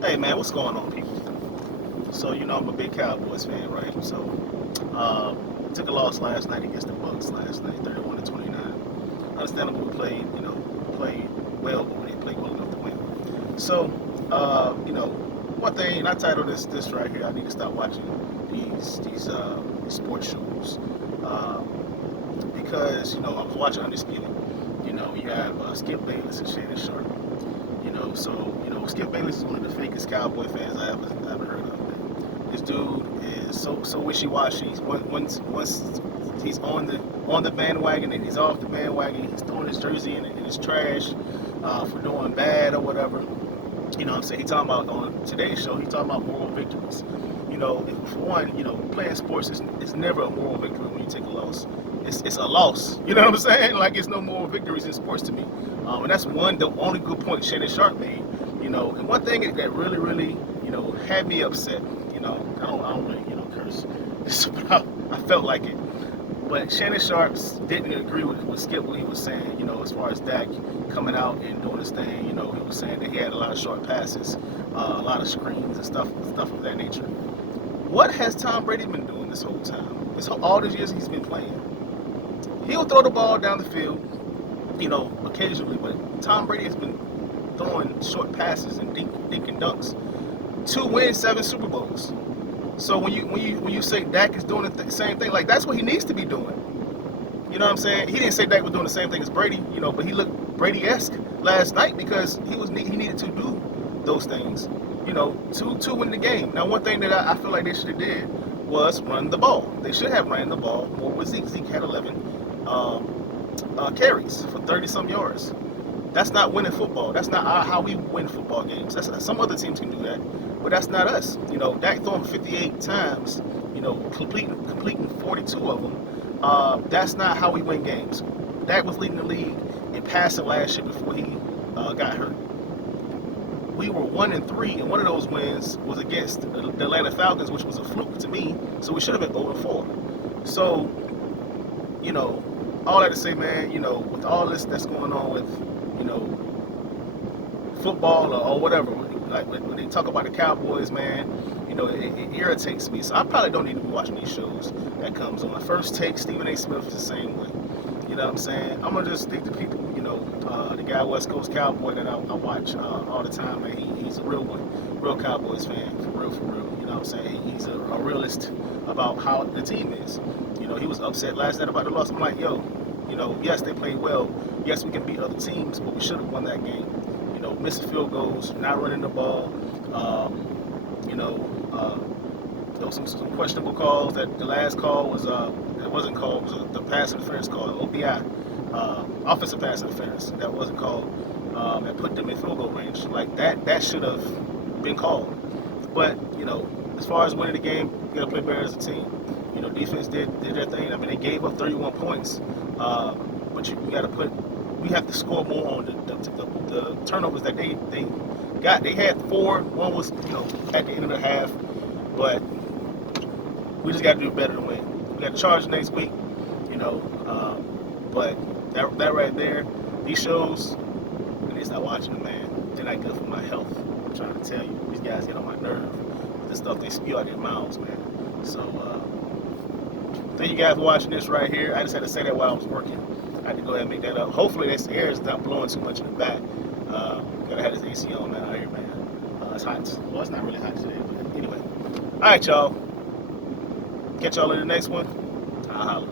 Hey man, what's going on, people? So I'm a big Cowboys fan, right? So took a loss last night against the Bucks last night, 31-29. Understandable, we played well, but we didn't play well enough to win. So one thing, and I titled this right here. I need to stop watching these sports shows because I was watching Undisputed. You have Skip Bayless and Shannon Sharp. Skip Bayless is one of the fakest Cowboy fans I ever heard of. This dude is so wishy-washy. Once he's on the bandwagon and he's off the bandwagon, he's throwing his jersey in his trash for doing bad or whatever. What I'm saying? He talking about on today's show. He talking about moral victories. For one, playing sports is never a moral victory when you take a loss. It's a loss. You know what I'm saying? Like it's no moral victories in sports to me. And that's the only good point Shannon Sharp made. And one thing that really had me upset. I don't really curse. I felt like it. But Shannon Sharps didn't agree with Skip what he was saying, as far as Dak coming out and doing his thing. He was saying that he had a lot of short passes, a lot of screens and stuff of that nature. What has Tom Brady been doing this whole time? All these years he's been playing. He'll throw the ball down the field, occasionally, but Tom Brady has been throwing short passes and dink and dunks to win 7 Super Bowls. So when you say Dak is doing the same thing, like that's what he needs to be doing. You know what I'm saying? He didn't say Dak was doing the same thing as Brady, but he looked Brady-esque last night because he needed to do those things, to win the game. Now, one thing that I feel like they should have did was run the ball. They should have ran the ball more with Zeke. Zeke had 11 carries for 30-some yards. That's not winning football. That's not how we win football games. Some other teams can do that, but that's not us. Dak throwing 58 times, completing 42 of them. That's not how we win games. Dak was leading the league in passing last year before he got hurt. We were 1-3, and one of those wins was against the Atlanta Falcons, which was a fluke to me. So we should have been 0-4. So, all that to say, man, with all this that's going on with, football or whatever, like when they talk about the Cowboys, man, it irritates me. So I probably don't need to be watching these shows that comes on. First Take, Stephen A. Smith is the same way. You know what I'm saying? I'm gonna just stick to people, the guy West Coast Cowboy that I watch all the time, man. He's a real one, real Cowboys fan, for real, for real. You know what I'm saying? He's a realist about how the team is. He was upset last night about the loss. I'm like, yo, yes, they played well. Yes, we can beat other teams, but we should have won that game. Missing field goals, not running the ball. You know, there was some questionable calls. That the last call was that wasn't called. It was the pass interference call, OPI, offensive pass interference. That wasn't called. That put them in field goal range. Like that should have been called. But as far as winning the game, you got to play better as a team. Defense did their thing. I mean, they gave up 31 points, but you got to put. We have to score more on the turnovers that they got. They had 4. One was at the end of the half, but we just got to do better to win. We got to charge next week, but that right there, these shows, I need to stop watching them, man. They're not good for my health. I'm trying to tell you, these guys get on my nerve with the stuff they spew out their mouths, man. So thank you guys for watching this right here. I just had to say that while I was working. I had to go ahead and make that up. Hopefully this air is not blowing too much in the back. Gotta have this AC on, man, out here, man. It's hot. Well, it's not really hot today, but anyway. All right, y'all. Catch y'all in the next one. I'll holla.